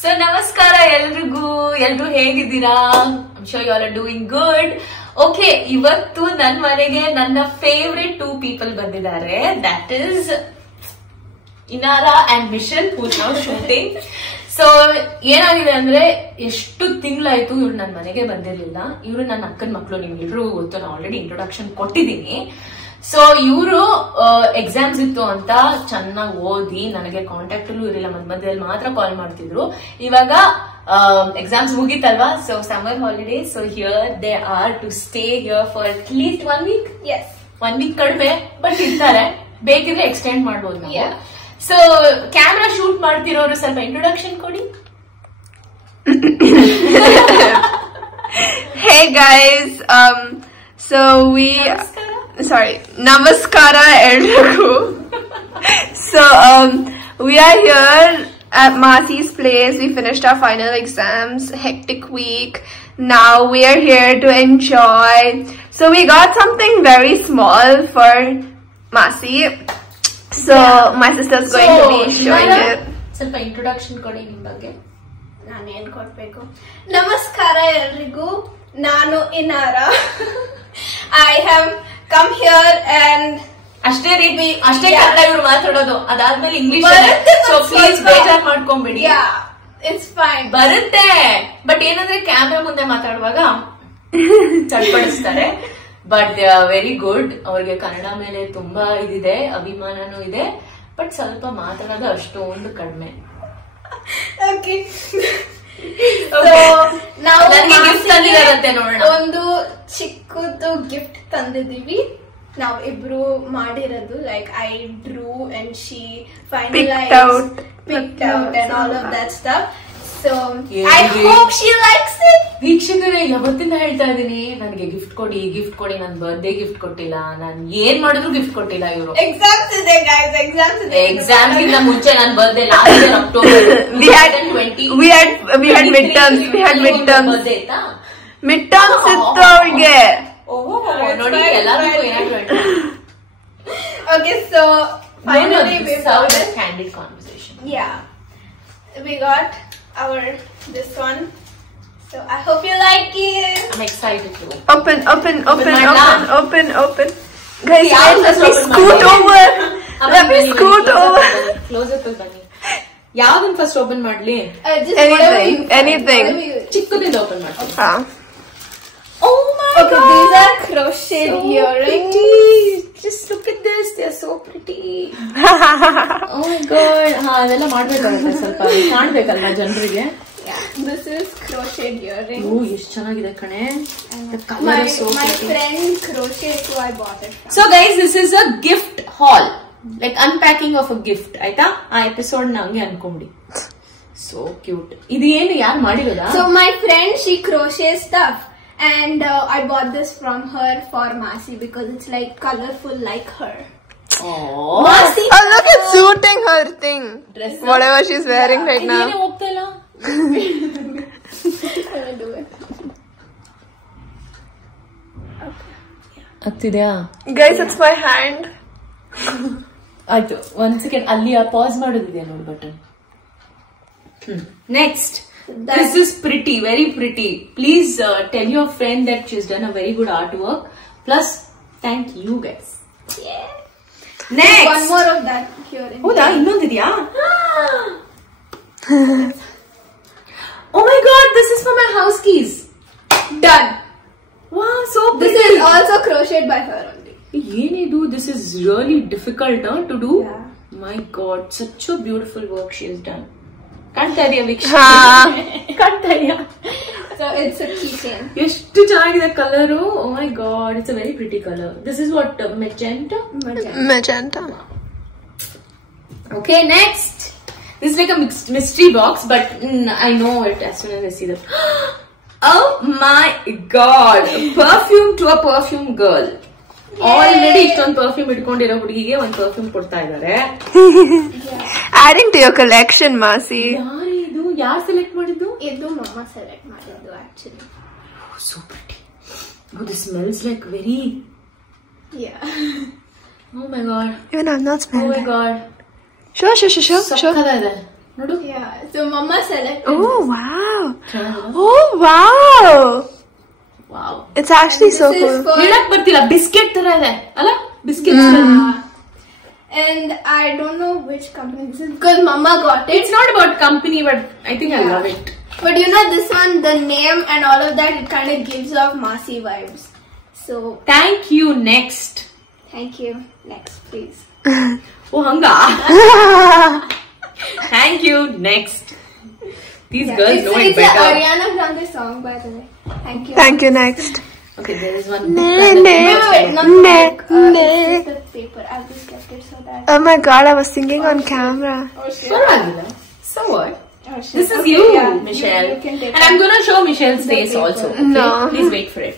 So ನಮಸ್ಕಾರ ಎಲ್ರು ಹೇಗಿದ್ದೀರಾ? I'm sure you all are doing good. Okay, ಇವತ್ತು ನನ್ನ ಮನೆಗೆ ನನ್ನ ಫೇವರೇಟ್ 2 people ಬಂದಿದ್ದಾರೆ. That is Inara and Michelle, who is now shooting. So ಏನಾಗಿದೆ ಅಂದ್ರೆ ಎಷ್ಟು ತಿಂಗಳಾಯ್ತು ಇವ್ರು ನನ್ನ ಮನೆಗೆ ಬಂದಿರ್ಲಿಲ್ಲ. ಇವ್ರು ನನ್ನ ಅಕ್ಕನ ಮಕ್ಕಳು, ನಿಮ್ಗೆಲ್ರಿಗೂ ಗೊತ್ತು, ನಾನು ಆಲ್ರೆಡಿ ಇಂಟ್ರೊಡಕ್ಷನ್ ಕೊಟ್ಟಿದ್ದೀನಿ. ಸೊ ಇವರು ಎಕ್ಸಾಮ್ಸ್ ಇತ್ತು ಅಂತ ಚೆನ್ನಾಗಿ ಓದಿ ನನಗೆ ಕಾಂಟ್ಯಾಕ್ಟ್ ಅಲ್ಲೂ ಇರಲಿಲ್ಲ, ಮಧ್ಯದಲ್ಲಿ ಮಾತ್ರ ಕಾಲ್ ಮಾಡ್ತಿದ್ರು. ಇವಾಗ ಎಕ್ಸಾಮ್ಸ್ ಮುಗೀತಲ್ವಾ, so summer holiday, so here they are to stay here for at least 1 week. Yes, 1 week ಕಡಿಮೆ, ಬಟ್ ಇರ್ತಾರೆ, ಬೇಕಿದ್ರೆ ಎಕ್ಸ್ಟೆಂಡ್ ಮಾಡ್ಬೋದು ನಾವು. ಸೊ ಕ್ಯಾಮ್ರಾ ಶೂಟ್ ಮಾಡ್ತಿರೋರು ಸ್ವಲ್ಪ ಇಂಟ್ರೊಡಕ್ಷನ್ ಕೊಡಿ. Hey guys, so Namaskara Elrigu. So we are here at Masi's place. We finished our final exams, hectic week. Now we are here to enjoy. So we got something very small for Masi. So my sister's going to be showing it. ಸ್ವಲ್ಪ introduction ಕೊಡಿ ನಿಮ್ ಬಗ್ಗೆ. ನಾನು ಏನ್ ಕೊಡ್ಬೇಕು? ನಮಸ್ಕಾರ ಎಲ್ರಿಗೂ, ನಾನು ಇನಾರಾ. I have come here and ಅಷ್ಟೇ ಕನ್ನಡ ಇವ್ರು ಮಾತಾಡೋದು, ಅದಾದ್ಮೇಲೆ ಇಂಗ್ಲಿಷ್. ಸೊ ಪ್ಲೀಸ್ ಬೇಜಾರ್ ಮಾಡ್ಕೊಂಬಿಡಿ. ಇಟ್ಸ್ ಫೈನ್, ಬರುತ್ತೆ. ಬಟ್ ಏನಂದ್ರೆ ಕ್ಯಾಮ್ರಾ ಮುಂದೆ ಮಾತಾಡುವಾಗ ಚಡ್ಪಡಿಸ್ತಾರೆ. But they are very good. ಅವ್ರಿಗೆ ಕನ್ನಡ ಮೇಲೆ ತುಂಬಾ ಇದಿದೆ, ಅಭಿಮಾನನೂ ಇದೆ. ಬಟ್ ಸ್ವಲ್ಪ ಮಾತಾಡೋದು ಅಷ್ಟೊಂದು ಕಡಿಮೆ. ಓಕೆ, ಒಂದು ಚಿಕ್ಕದು ಗಿಫ್ಟ್ ತಂದಿದೀವಿ ನಾವ್ ಇಬ್ರು ಮಾಡಿರೋದು. Like I Drew and she finalised, picked out and all of that stuff. So I hope she likes it. ವೀಕ್ಷಕರೇ, ಯಾವತ್ತಿಂದ ಹೇಳ್ತಾ ಇದೀನಿ ನನಗೆ ಗಿಫ್ಟ್ ಕೊಡಿ, ನನ್ ಬರ್ತ್ಡೇ ಗಿಫ್ಟ್ ಕೊಟ್ಟಿಲ್ಲ, ನಾನು ಏನ್ ಮಾಡಿದ್ರು ಗಿಫ್ಟ್ ಕೊಟ್ಟಿಲ್ಲ ಇವರು. ಎಕ್ಸಾಮ್ಸ್ ಇದೆ ಗೈಸ್, ಎಕ್ಸಾಮ್ ಗಿಂತ ಮುಂಚೆ ನನ್ನ birthday last year October. we had midterms birthday ಆಯ್ತಾ? midterms ಇತ್ತು ಅವ್ರಿಗೆ. ನೋಡಿ ಎಲ್ಲರಿಗೂ ಏನಾದ್ರು. Okay, so finally we found a candid conversation. Yeah, we got our this one. So I hope you like it. I'm excited to open. Guys, let me scoot over. Close up bani. ಯಾವ್ದನ್ನ first open ಮಾಡ್ಲಿ? Anything. ಚಿಕ್ಕದಿಂದ open ಮಾಡ್ತೀನಿ. Oh my god, these are crochet earrings. Just look at this, they are so pretty. Oh my god, ಅದೆಲ್ಲ ಮಾಡ್ಬೇಕಾಗುತ್ತೆ, ಸ್ವಲ್ಪ ಕಾಣ್ಬೇಕಲ್ವಾ ಜನರಿಗೆ. This is crochet earrings. ಎಷ್ಟು ಚೆನ್ನಾಗಿದೆ ಕಣೆ. My friend crochet, so I bought it. So guys, this is a gift haul, like unpacking of a gift. ಆಯ್ತಾ? ಆ episode ನಂಗೆ ಅನ್ಕೊಂಡಿ. So cute. ಇದು ಏನು ಯಾರು ಮಾಡಿರೋದಾ? So my friend, she crochets stuff. And I bought this from her for Masi because it's like colorful like her. Oh, Masi! Oh, look, it's suiting her thing. Whatever she's wearing right now. ಏನು ಹೋಗ್ತಾ ಇಲ್ಲ? Do it. ಆಗ್ತಿದ್ಯಾ? Guys, it's my hand. ಆಯ್ತು, ಒಂದ್ second ಅಲ್ಲಿ pass ಮಾಡೋದಿದೆ ನೋಡಿ button. Next, this is pretty, very pretty. Please tell your friend that she's done a very good artwork. Plus, thank you guys. Yeah. Next, One more of that here. ಹೌದಾ? ಇನ್ನೊಂದಿದ್ಯಾ? Oh my god, this is for my house keys. Done. Wow, so This pretty. is also crocheted by her only. ಏನಿದು? This is really difficult to do. Yeah. My god, such a beautiful work she has done. ಕಾಣ್ತಾ ಇದೆಯಾ ವೀಕ್ಷಕ? ಕಾಣ್ತಾ ಇದೆಯಾ? So it's a keychain. ಎಷ್ಟು ಚೆನ್ನಾಗಿದೆ colour. Oh my god, it's a very pretty color. This is what, magenta? Magenta. Okay, next. This is like a mystery box, but I know it as soon as I see that. Oh my god, perfume to a perfume girl. Already ಇಷ್ಟೊಂದು perfume ಇಟ್ಕೊಂಡಿರೋ ಹುಡುಗಿಗೆ ಒಂದು perfume ಕೊಡ್ತಾ ಇದ್ದಾರೆ. Adding to your collection, Masi. ಯಾರಿದು? ಯಾರು select ಮಾಡಿದ್ದು? ಇದು ಮಮ್ಮ ಸೆಲೆಕ್ಟ್ ಮಾಡಿದ್ದು actually. So pretty. Oh, this smells like very. Yeah. Oh my god. Even I'm not Oh smelling. my god. Sure. ಸಕ್ಕತ್ತಾಗಿದೆ. ನೋಡು. Yeah. So Mama selected. Oh wow! Oh wow! Wow, It's actually so This is cool. for- ಹೇಳಕ್ ಬರ್ತಿಲ್ಲ, biscuit ತರ ಇದೆ ಅಲ್ಲ, biscuit. And I don't know which company this is because Mama got it. It's not about company, but I think I love it. But you know this one, the name and all of that, it kind of gives off Masi vibes. So Thank you. Next. thank you. Next, please. ಓ ಹಂಗ. Thank you. Next. These girls know it It's better. a Ariana Grande song, by the way. Thank you. Thank you. Next. Okay, there is one. Wait, not the book. It's the paper. I've just kept it so that. Oh my god! I was singing on camera. Oh shit. ಪರವಾಗಿಲ್ಲ. So what? Oh shit. This is Okay, you, yeah, Michelle. You can take And I'm gonna show Michelle's the face paper. also. Okay? No. Please wait for it.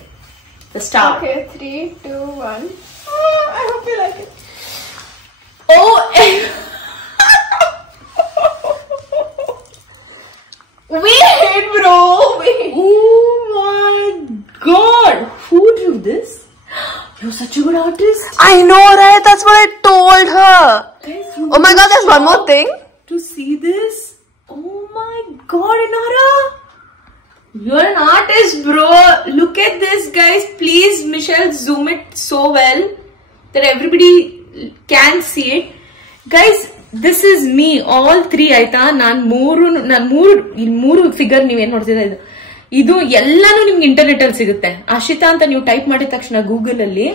The star. Okay, 3, 2, 1. Oh, I hope you like it. Oh. Wait, bro. Wait. Oh my god! Who drew this? You're such a good artist. I know, right? That's what I told her. Guys, you Oh my god! There's one more thing. to see this. Oh my god, Inara! You're an artist, bro. Look at this, guys. Please, Michelle, zoom it so well that everybody can see it. Guys, this is me. All three, ಆಯ್ತಾ? ನಾನು ಮೂರು figure ನೀವೇನ್ ನೋಡ್ತಿದ್ದೀರಾ ಇದು ಎಲ್ಲಾನು ನಿಮ್ಗೆ internet ಅಲ್ಲಿ ಸಿಗುತ್ತೆ. ಆಶಿತಾ ಅಂತ ನೀವು ಟೈಪ್ ಮಾಡಿದ ತಕ್ಷಣ ಗೂಗಲ್ ಅಲ್ಲಿ,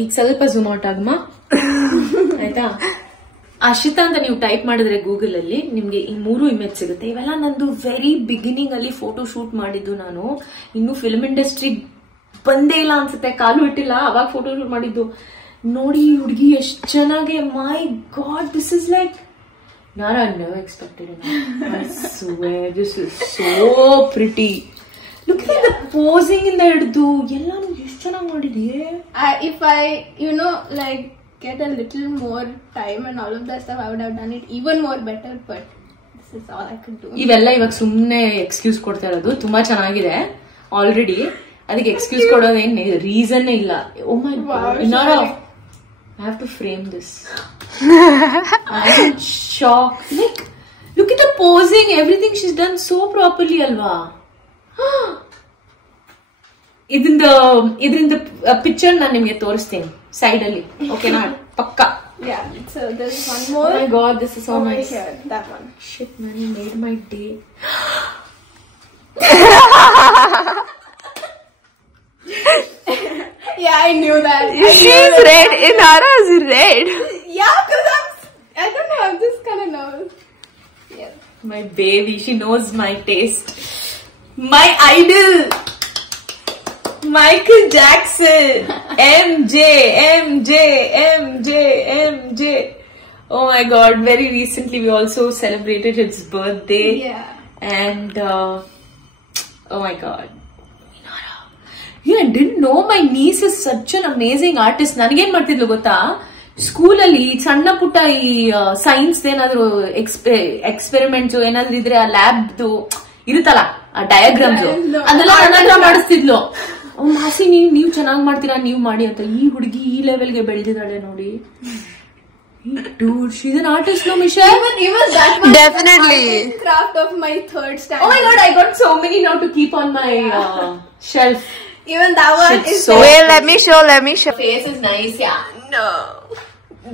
ಈಗ ಸ್ವಲ್ಪ ಝೂಮ್ ಔಟ್ ಆಗಮ್ಮ, ಆಯ್ತಾ? ಆಶಿತಾ ಅಂತ ನೀವು ಟೈಪ್ ಮಾಡಿದ್ರೆ ಗೂಗಲ್ ಅಲ್ಲಿ ನಿಮ್ಗೆ ಈ 3 ಇಮೇಜ್ ಸಿಗುತ್ತೆ. ಇವೆಲ್ಲ ನಂದು ವೆರಿ ಬಿಗಿನಿಂಗ್ ಅಲ್ಲಿ ಫೋಟೋ ಶೂಟ್ ಮಾಡಿದ್ದು. ನಾನು ಇನ್ನು ಫಿಲ್ಮ್ ಇಂಡಸ್ಟ್ರಿ ಬಂದೇ ಇಲ್ಲ ಅನ್ಸುತ್ತೆ, ಕಾಲು ಇಟ್ಟಿಲ್ಲ, ಅವಾಗ ಫೋಟೋ ಶೂಟ್ ಮಾಡಿದ್ದು. ನೋಡಿ ಈ ಹುಡುಗಿ ಎಷ್ಟು ಚೆನ್ನಾಗಿ, my god, this is like Nara, I never expected it. I swear, this is so pretty. Look at the posing in the ಹಿಡ್ದು ಎಲ್ಲಾನು ಎಷ್ಟು ಚೆನ್ನಾಗಿ ಮಾಡಿದ್ಯೆ. If I, like get a little more time and all of that stuff, I would have done it even more better. But this is all I could do. ಇವೆಲ್ಲ ಇವಾಗ ಸುಮ್ನೆ excuse ಕೊಡ್ತಾ ಇರೋದು. ತುಂಬಾ ಚೆನ್ನಾಗಿದೆ ಆಲ್ರೆಡಿ, ಅದಕ್ಕೆ ಎಕ್ಸ್ಕ್ಯೂಸ್ ಕೊಡೋದೇನ್ ರೀಸನ್ ಇಲ್ಲ. ಓ ಮೈ god, Nara, I have to frame this. I'm in shock. Like, look at the posing, everything she's done so properly, alva. ಇದರಿಂದ ಪಿಕ್ಚರ್ ನಾನು ನಿಮ್ಗೆ ತೋರಿಸ್ತೀನಿ ಸೈಡ್ ಅಲ್ಲಿ, ಓಕೆನಾ? ಪಕ್ಕಾ. Yeah. So there's one Oh more. my god, this is so Over nice. here, that one. Shit, man, you made my day. Yeah, I knew that. She's red. Inara's red. Yeah, because I don't know, I'm just kind of nervous. Yeah. My baby, she knows my taste. My idol, Michael Jackson. MJ. Oh my god, very recently we also celebrated his birthday. Yeah. And oh my god, yeah, I didn't know my niece is such an amazing artist. ನನಗೇನ್ ಮಾಡ್ತಿದ್ಲು ಗೊತ್ತಾ, ಸ್ಕೂಲಲ್ಲಿ ಸಣ್ಣ ಪುಟ್ಟ ಈ science ಏನಾದ್ರು experiments ಏನಾದ್ರು ಇದ್ರೆ ಆ ಲ್ಯಾಬ್ದು ಇರುತ್ತಲ್ಲ, ಆ ಡಯಾಗ್ರಾಮ್ಸ್ ಅದೆಲ್ಲ ನನ್ನ ಹತ್ರ ಮಾಡಿಸ್ತಿದ್ಲು. ಮಾಸಿ ನೀವ್ ಚೆನ್ನಾಗ್ ಮಾಡ್ತೀರಾ, ನೀವ್ ಮಾಡಿ ಅಂತ. ಈ ಹುಡುಗಿ ಈ ಲೆವೆಲ್ಗೆ ಬೆಳೆದಿದ್ದಾಳೆ ನೋಡಿ. Dude, she's an artist, no, Michelle? Even that one. Definitely. Art and craft of my 3rd standard. Oh my god, I got so many now to keep on my shelf. Even that one Shit, is so- Wait, let me show. Face is nice, yeah. No.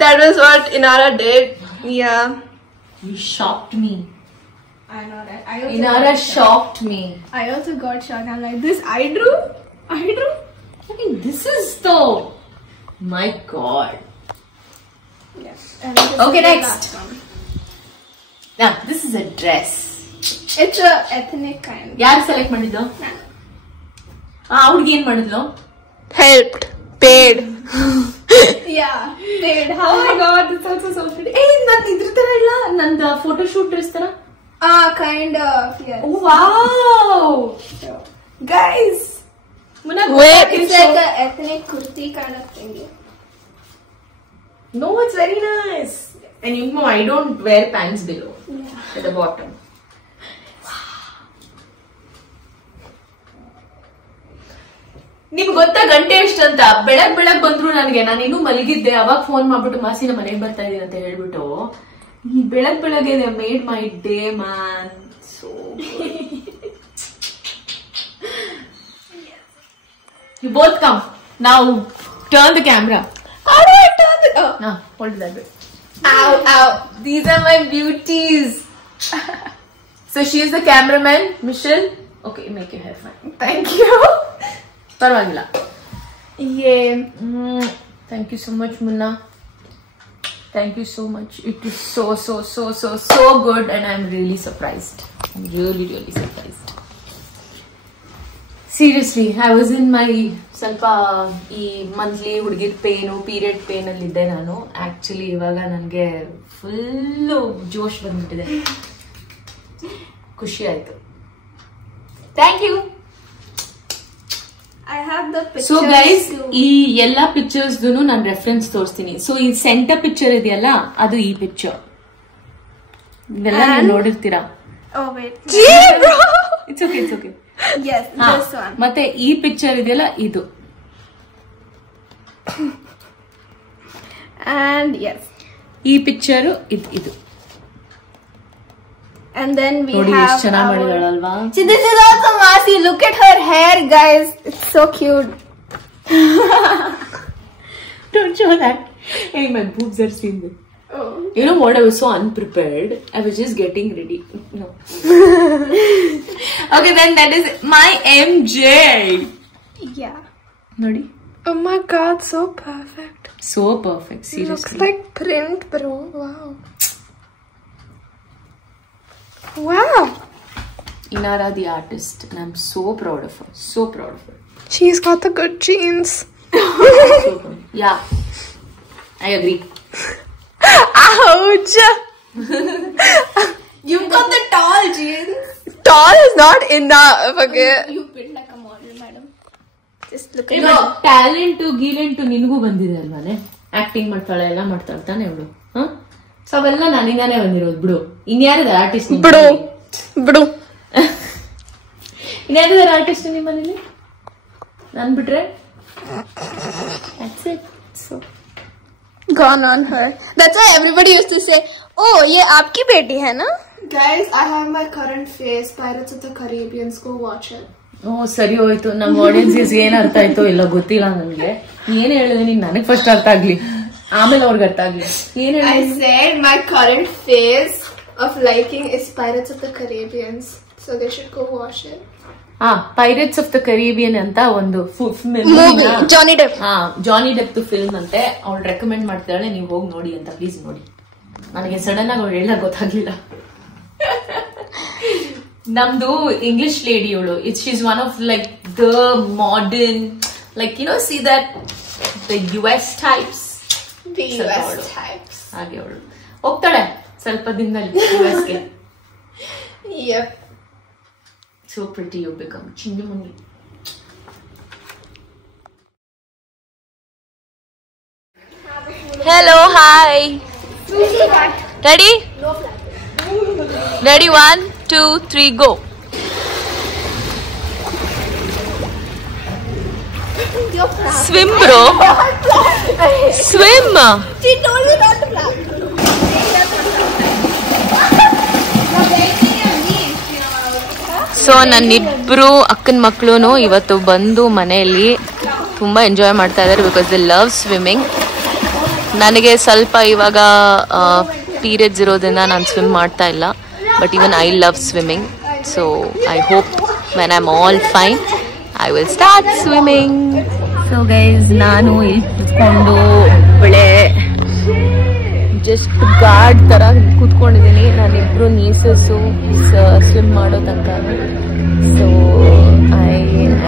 That was what Inara did. Yeah. You shocked me. I know that. I also Inara got shocked. shocked me. I also got shocked. I'm like, this I drew? I mean, this is though. My god. Yes. And this Okay, is the next. last one. Now, this is a dress. It's a ethnic kind. ಯಾರು select ಮಾಡಿದ್ದು? ಆ ಹುಡುಗಿ ಏನ್ ಮಾಡಿದ್ಲು? Helped. Paid. Yeah. Paid. How? Oh my god, this also so pretty. ಏ, ನನ್ ಇದ್ರ ತರ ಇಲ್ಲ, ನಂದ ಫೋಟೋ ಶೂಟ್ ಡ್ರೆಸ್ ತರ. Kind of. Yes. Oh wow, So, guys. Wait, it's like a ethnic kurti kind of thing. No, it's very nice. And you know, I don't wear pants below. Yeah. At the bottom. ನಿಮ್ಗೆ ಗೊತ್ತಾ ಗಂಟೆ ಎಷ್ಟಂತ? ಬೆಳಗ್ ಬಂದ್ರು ನನಗೆ, ನಾನು ಇನ್ನೂ ಮಲಗಿದ್ದೆ, ಅವಾಗ ಫೋನ್ ಮಾಡ್ಬಿಟ್ಟು ಮಾಸಿ ನಮ್ಮ ಮನೆಗೆ ಬರ್ತಾ ಇದೀನಿ ಅಂತ ಹೇಳ್ಬಿಟ್ಟು ಈ ಬೆಳಗ್ಗೆ they made my day, man. So good. You both come. Now turn the camera. How do I turn it? Oh. Now hold it that way. Ow, ow. These are my beauties. So she is the cameraman, Michelle. Okay, make your hair fine. Thank you. Parvagilla. Yeah. Thank you so much, Munna. Thank you so much. It is so good, and I'm really surprised. I'm really surprised. Seriously, I was in my ಸ್ವಲ್ಪ ಈ monthly ಹುಡುಗಿರ್ pain period pain ಅಲ್ಲಿ ಇದ್ದೆ ನಾನು. Actually ಇವಾಗ ನನಗೆ full ಜೋಶ್ ಬಂದ್ಬಿಟ್ಟಿದೆ. ಖುಷಿ ಆಯ್ತು. Thank you. I have the pictures. So guys, ಈ ಎಲ್ಲಾ ಪಿಕ್ಚರ್ಸ್ ನಾನು ರೆಫರೆನ್ಸ್ ತೋರಿಸ್ತೀನಿ. ಸೊ ಈ ಸೆಂಟರ್ ಪಿಕ್ಚರ್ ಇದೆಯಲ್ಲ, ಅದು ಈ ಪಿಕ್ಚರ್. ಇವೆಲ್ಲ ನೀವು ನೋಡಿರ್ತೀರಾ. Oh wait. It's okay. Yes, this one. ಮತ್ತೆ ಈ ಪಿಕ್ಚರ್ ಇದೆಯಲ್ಲ, ಇದು. And yes. ಈ ಪಿಕ್ಚರ್ ಇದು. And then we ನೋಡಿ have ಎಷ್ಟು ಚೆನ್ನಾಗಿ ಮಾಡಿದಾಳಲ್ವಾ. See, this is also Masi. Look at her hair, guys. It's so cute. Don't show that. Hey, my boobs are seen this. Oh. You know what? I was so unprepared. I was just getting ready. No. Okay, then that is my MJ. Yeah. Nodi. Oh my god, so perfect. So perfect. Seriously. Looks like print, bro. Wow. Wow. Inara the artist, and I'm so proud of her. So proud of her. She's got the good genes. So good. Yeah. I agree. Ouch! You've got the tall jeans. Tall is not enough. Okay. You build like a model, madam. Just look at ಈಗ talent ಗೀಲೆಂಟ್ ನಿನಗೂ ಬಂದಿದೆ ಅಲ್ವಾನೆ. Acting ಮಾಡ್ತಾಳೆ, ಎಲ್ಲ ಮಾಡ್ತಾಳೆ ತಾನೆ ಅವಳು. So ಅವೆಲ್ಲ ನನಗಾನೇ ಬಂದಿರೋದು ಬಿಡು. ಇನ್ಯಾರಿದಾರೆ ಆರ್ಟಿಸ್ಟ್? ಬಿಡು. ಇನ್ಯಾರಿದಾರೆ ಆರ್ಟಿಸ್ಟ್ ನಿಮ್ಮ ಮನೇಲಿ? ನನ್ ಬಿಟ್ರೆ that's it. So Gone on her. That's why everybody used to say, "Oh, ये आपकी बेटी है ना?" Guys, I have my current face, Pirates of the Caribbean. Go watch it. ಸರಿ ಹೋಯ್ತು. ನಮ್ಮ ಆಡಿಯನ್ಸ್ ಏನ್ ಅರ್ಥ ಆಯ್ತೋ ಇಲ್ಲ ಗೊತ್ತಿಲ್ಲ ನನ್ಗೆ. ಏನ್ ಹೇಳಿದೆ ನೀನ್? ನನಗ್ ಫಸ್ಟ್ ಅರ್ಥ ಆಗ್ಲಿ, ಆಮೇಲೆ ಅವ್ರಿಗೆ ಅರ್ಥ ಆಗ್ಲಿ. ಏನ್ ಹೇಳಿ? I said my current phase of liking is Pirates of the Caribbean, so they should go watch it. Pirates of the Caribbean ಅಂತ ಒಂದು Movie. Johnny Depp. Johnny Depp film ಅಂತೆ. ಅವಳು ರೆಕಮೆಂಡ್ ಮಾಡ್ತಾಳೆ, ನೀವು ಹೋಗಿ ನೋಡಿ ಅಂತ. ಪ್ಲೀಸ್ ನೋಡಿ. ನನಗೆ ಸಡನ್ ಆಗಿ ಅವ್ಳು ಹೇಳಕ್ ಗೊತ್ತಾಗ್ಲಿಲ್ಲ. ನಮ್ದು ಇಂಗ್ಲಿಷ್ ಲೇಡಿ ಅವಳು. She's one of like the modern, like see that the US types. The US types. ಹಾಗೆ ಅವಳು ಹೋಗ್ತಾಳೆ ಸ್ವಲ್ಪ ದಿನದಲ್ಲಿ USಗೆ. Yep. So pretty you become. Chinnamungi. Hello, hi. Ready? Ready? 1, 2, 3, go. Swim, bro. Swim. She told me not to laugh. So ನನ್ನಿಬ್ರು ಅಕ್ಕನ ಮಕ್ಕಳು ಇವತ್ತು ಬಂದು ಮನೆಯಲ್ಲಿ ತುಂಬಾ ಎಂಜಾಯ್ ಮಾಡ್ತಾ ಇದ್ದಾರೆ ಬಿಕಾಸ್ ದೇ ಲವ್ ಸ್ವಿಮ್ಮಿಂಗ್. ನನಗೆ ಸ್ವಲ್ಪ ಇವಾಗ ಪೀರಿಯಡ್ಸ್ ಇರೋದ್ರಿಂದ ನಾನು ಸ್ವಿಮ್ ಮಾಡ್ತಾ ಇಲ್ಲ, but even I love swimming. So I hope when I am all fine I will start swimming. So guys, ನಾನು ಇಲ್ಲಿ ಕುತ್ಕೊಂಡು ಬೆಳೆ ಜಸ್ಟ್ ಗಾರ್ಡ್ ತರ ಕೂತ್ಕೊಂಡಿದ್ದೀನಿ. ನಾನಿಬ್ರು ನೀಸಸ್ಸು ಸ್ವಿಮ್ ಮಾಡೋ ತನಕ. So I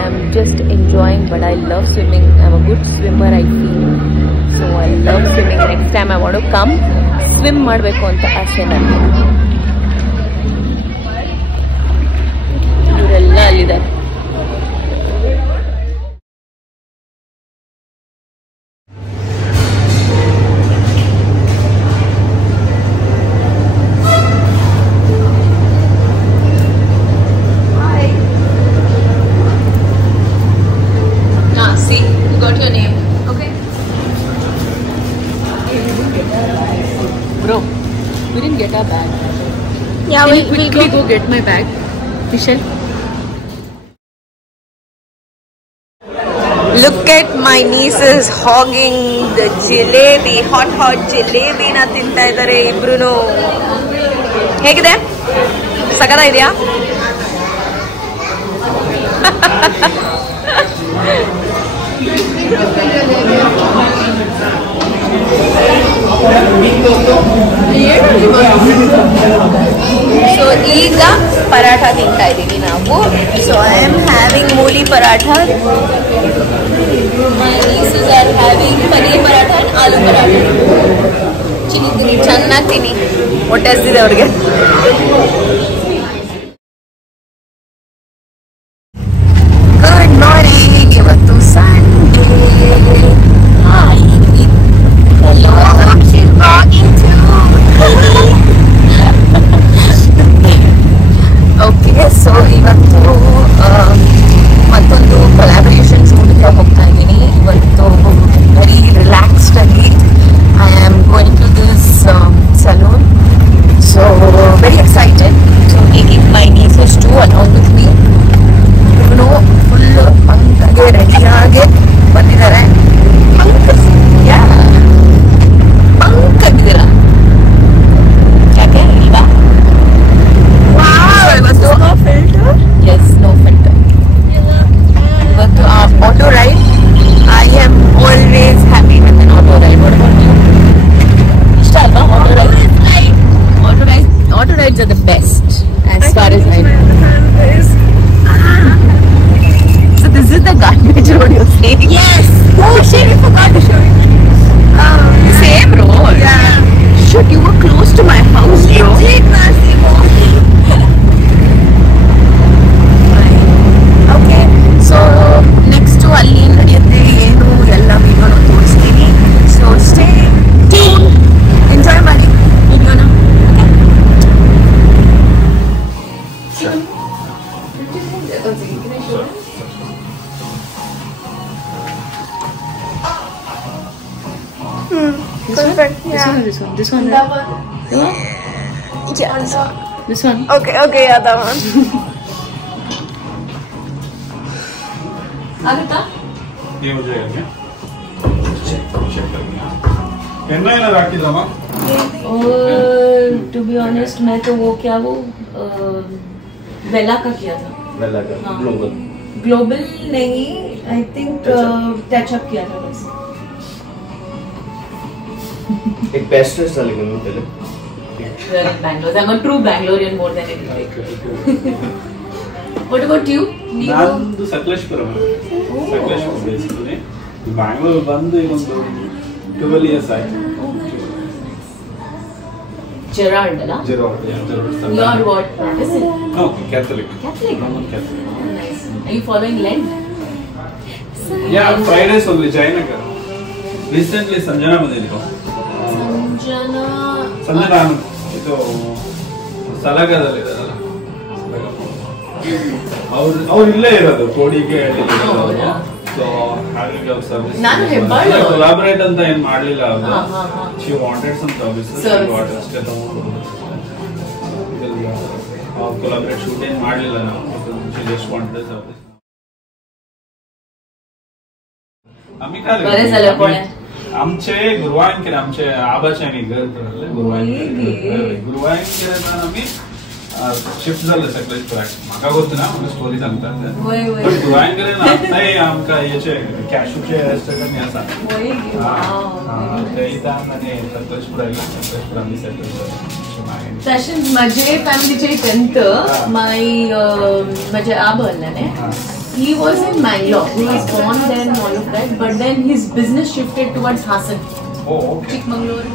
am just enjoying, but I love swimming. I am a good swimmer I feel. So I love swimming. Next time I want to come swim ಮಾಡಬೇಕು ಅಂತ ಆಸೆ ನನಗೆ. ಇವರೆಲ್ಲ ಅಲ್ಲಿದ್ದಾರೆ. See, you got your name. Okay. Bro, we didn't Yeah, Can you we'll quickly go get my bag, Michelle? Look at my nieces hogging the jalebi, hot jalebi na ತಿಂತಾ ಇದ್ದಾರೆ ಇಬ್ರು. ಹೇಗಿದೆ? ಸಕತ್ತ ಇದೆಯಾ? ಸೊ ಈಗ ಪರಾಠ ತಿಂತಾ ಇದ್ದೀವಿ ನಾವು. So I am having mooli paratha. My nieces are having paneer paratha and aloo paratha. ಚೆನ್ನಾಗಿ ತಿನ್ನಿ, ಹೊಟ್ಟೆ ಹಸ್ದಿದೆ ಅವ್ರಿಗೆ. Good morning. ಇವತ್ತು Sunday. Hi, hello, she's vlogging too. Okay, so ಇವತ್ತು ಮತ್ತೊಂದು ಕೊಲಾಬರೇಷನ್ ಶೂಟ್ಗೆ ಹೋಗ್ತಾ ಇದ್ದೀನಿ. ಇವತ್ತು ವೆರಿ ರಿಲ್ಯಾಕ್ಸ್ಡ್ ಆಗಿ I am going to this salon. So very excited to taking my nieces to along with me. ಇವನು ಫುಲ್ ಪಂಕಾಗೆ ರೆಡಿಯಾಗೆ ಬಂದಿದ್ದಾರೆ. ಪಂಕಾಗಿದ್ದೀರಾ? ಯಾಕೆ ಇಲ್ವಾ? No filter? Yes, no filter. ಇವತ್ತು auto ride. I am always happy with an auto ride. What about you? ಇಷ್ಟ ಅಲ್ವಾ auto ride? Auto rides are the best as far as I know. So this is the garbage road you're saying? Yes. Oh shit, you forgot to show me. Same road. Yeah. Shit, you were close to my house, bro. Okay, so next ಅಲ್ಲಿ ನಡೆಯುತ್ತೆ ಏನು ಎಲ್ಲ ವಿಡಿಯೋನ ತೋರಿಸ್ತೀನಿ. So stay tune, enjoy ಮಾಡಿ ವಿಡಿಯೋನ. This one, right? Yeah, This one. okay, yeah, that one. आगता? ये हो जाएगा क्या? चेक करना। पेन ड्राइव ना रखी ड्रामा? और to be honest मैं तो वो क्या वो बेला का किया था. बेला का हाँ. ग्लोबल नहीं, I think टच अप किया था बस. एक पेस्टर्स डालेंगे मैं पहले. Bangalore. I'm a true Bangalorean more than anything. What about you? ನಾನು ಸಕಲೇಶ್ಪುರ. ಸಕಲೇಶ್ಪುರ ಬೇಸಿಕಲಿ ಬ್ಯಾಂಗ್ಳೂರ್ ಬಂದು ಒಂದು 12 years ಆಯ್ತು. Gerard, ಅಲ್ಲ? Gerard. You are what? Protestant? No, Catholic. Catholic? Roman Catholic. Oh, nice. Are you following Lent? Yeah, Fridays only Jainaka. Recently Sanjana ಬಂದಿದ್ರು. ಸಂಜನಾ ಇದು ಸಲಾಗದಲ್ಲಿ ಇದಾರಲ್ಲ. ಅವ್ರು ಇಲ್ಲೇ ಇರೋದು ಕೋಡಿಗೆ. ಸೊ ಹಾಗಾಗಿ ಅವ್ರ ಸರ್ವಿಸ್ ನಾನು ಹೆಬ್ಬಾಳು ಕೊಲಾಬರೇಟ್ ಅಂತ ಏನ್ ಮಾಡ್ಲಿಲ್ಲ ಅವರು. ಶಿ ವಾಂಟೆಡ್ ಸಮ್ ಸರ್ವಿಸಸ್ ಅಷ್ಟೇ ತಗೊಂಡು ಕೊಲಾಬರೇಟ್ ಶೂಟ್ ಏನ್ ಮಾಡ್ಲಿಲ್ಲ ನಾವು. She just wanted service. आमचे गुरुवांकेर आमचे आबाचे आनी घर करले गुरुवांकेर आमी शिफ्ट जाले सकलेश्वराक. म्हाका गोतना म्हाका स्टोरी सांगतात बट गुरुवांकेर आतांय आमकां हेचे कॅशूचे रेस्टॉरंट आसा ते इथं आनी सकलेश्वराक आमी सेटल जाले. तशेंच म्हजे फॅमिलीचे 10th म्हजे आबा आसलें. He was in Mangalore. He was born there and all of that. But then his business shifted towards Hassan. Oh, okay. Chikmagalur.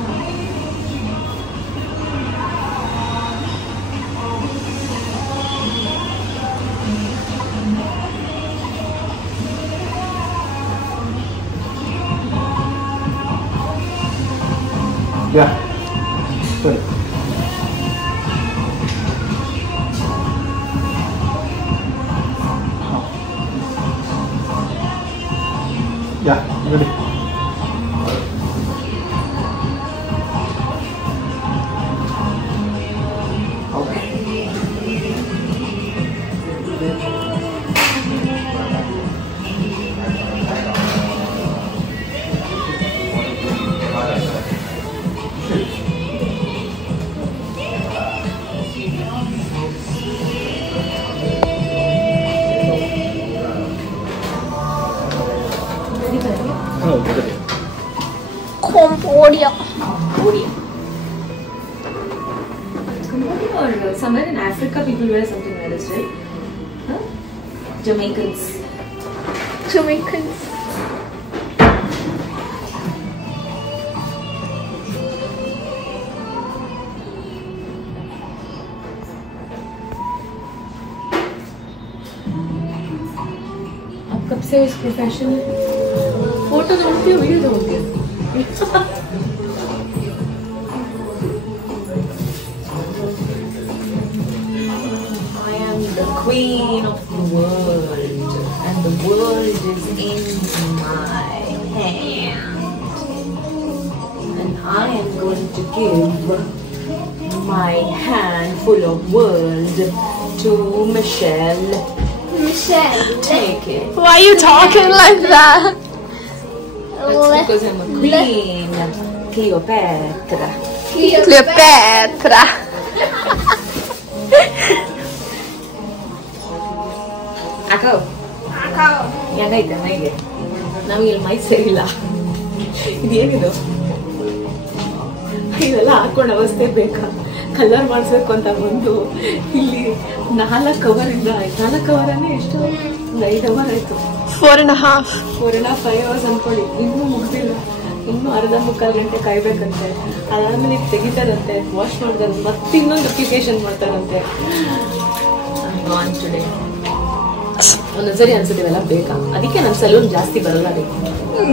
Yeah. Sorry. Yeah, ready. Okay. Africa people wear something like this, right? Huh? Jamaicans. आप कब से इस profession में photo ढूंढती हो video ढूंढती हो I am the queen of the world and the world is in my hand and I am going to give my hand full of world to Michelle. Take it. Why are you talking like that? That's because I'm a queen. Cleopatra. Cleopatra. Ako. ಹೆಂಗೈತೆ ಮೈಗೆ ನಮಗೆ ಇಲ್ಲಿ ಮೈ ಸರಿಯಿಲ್ಲ ಇದೇನಿದು ಇದೆಲ್ಲ ಹಾಕೊಂಡು ಅವಸ್ಥೆ ಬೇಕಾ ಕಲರ್ ಮಾಡಿಸ್ಬೇಕು ಅಂತ ಬಂದು ಇಲ್ಲಿ 4 ಅವರಿಂದ 4 ಅವರನೇ ಎಷ್ಟು 5 ಅವರ್ ಆಯ್ತು 4.5 hours ಅನ್ಕೊಳ್ಳಿ ಇನ್ನೂ ಮುಗ್ದಿಲ್ಲ ಇನ್ನೂ ಅರ್ಧ ಮುಕ್ಕಾಲು ಗಂಟೆ ಕಾಯ್ಬೇಕಂತೆ ಅದಾದ್ಮೇಲೆ ಈಗ ತೆಗಿತಾರಂತೆ ವಾಶ್ ಮಾಡಿದ್ರೆ ಮತ್ತೆ ಇನ್ನೊಂದು ಅಪ್ಲಿಕೇಶನ್ ಮಾಡ್ತಾರಂತೆ ಒಂದೊಂದ್ಸರಿ ಅನ್ಸುತ್ತೀವಲ್ಲ ಬೇಕಾ ಅದಕ್ಕೆ ನಮ್ ಸಲೂನ್ ಜಾಸ್ತಿ ಬರಲ್ಲ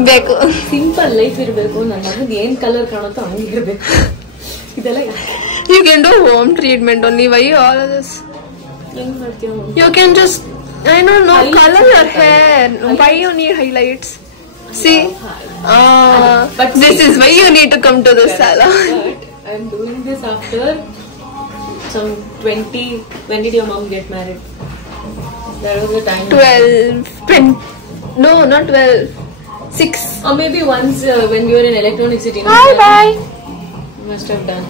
ಬೇಕು ಸಿಂಪಲ್ ಲೈಫ್ ಇರ್ಬೇಕು ನನ್ನ ಮಗನಿಗೆ ಏನ್ ಕಲರ್ ಕಾಣುತ್ತೋ ಹಂಗಿರ್ಬೇಕು ಇದೆಲ್ಲ You can do home treatment only. Why all of this? ಹೆಂಗ್ ಮಾಡ್ತೀಯ You can just, I don't know, Highlights color your are hair. highlights. Why you need highlights? See? But This is why you need to come to the salon. But I'm doing this after some 20. When did your mom get married? That was the time. 12, 20. No, not 12. 6. Or maybe once when we were in Electronic City. Bye. Must have done.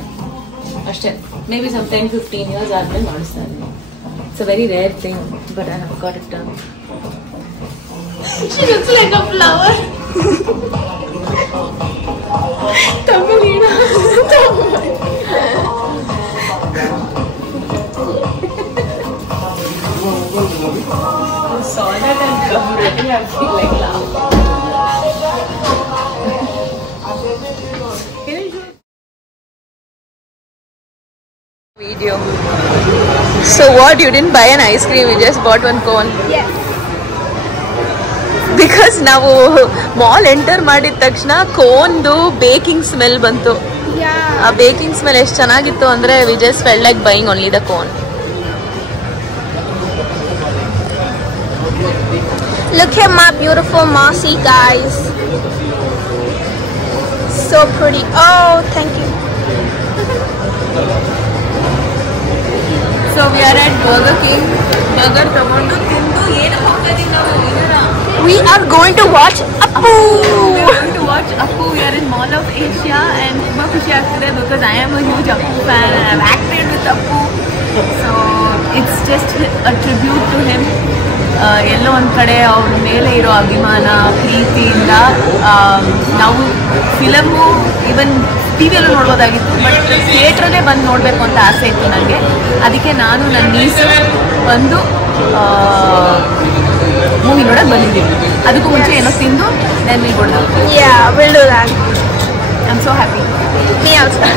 Maybe sometime 15 years ಆದ್ಮೇಲೆ ಮಾಡಿಸ್ತಾರೆ. It's a very rare thing, but I have got it done. She looks like a flower. Tamilina. I saw that and come ready. I feel like laughing. Video. So what? You didn't buy an ice cream. You just bought one cone. Yes. Because ನಾವು mall enter ಮಾಡಿದ ತಕ್ಷಣ ಕೋನ್ದು baking smell ಬಂತು. Yeah. ಆ baking smell ಎಷ್ಟು ಚೆನ್ನಾಗಿತ್ತು ಅಂದ್ರೆ we just felt like buying only the cone. Look at my beautiful Marcy, guys. So pretty. Oh, thank you. So we are at Burger King. Burger ತಗೊಂಡು ತಿಂದು ಏನು ಹೋಗ್ತಿದ್ದೀವಿ ನಾವು ಇದರ. We are going to watch Appu. We are going to watch Appu. We are in Mall of Asia and ತುಂಬಾ ಖುಷಿ ಆಗ್ತಿದೆ because I am a huge Appu fan and I have acted with Appu. So it's just a tribute to him. ಎಲ್ಲೋ ಒಂದು ಕಡೆ ಅವ್ರ ಮೇಲೆ ಇರೋ ಅಭಿಮಾನ ಪ್ರೀತಿಯಿಂದ ನಾವು ಫಿಲಮು ಈವನ್ ಟಿವಿಯಲ್ಲೂ ನೋಡ್ಬೋದಾಗಿತ್ತು ಬಟ್ ಥಿಯೇಟ್ರಲ್ಲೇ ಬಂದು ನೋಡಬೇಕು ಅಂತ ಆಸೆ ಇತ್ತು ನನಗೆ ಅದಕ್ಕೆ ನಾನು ನನ್ನ ನೀಸು ಬಂದು ಮೂವಿ ನೋಡೋಕೆ ಬಂದಿದ್ದೀನಿ ಅದಕ್ಕೂ ಮುಂಚೆ ಏನೋ ತಿಂದು then will go. Yeah, we'll do that. I am so happy. Me also.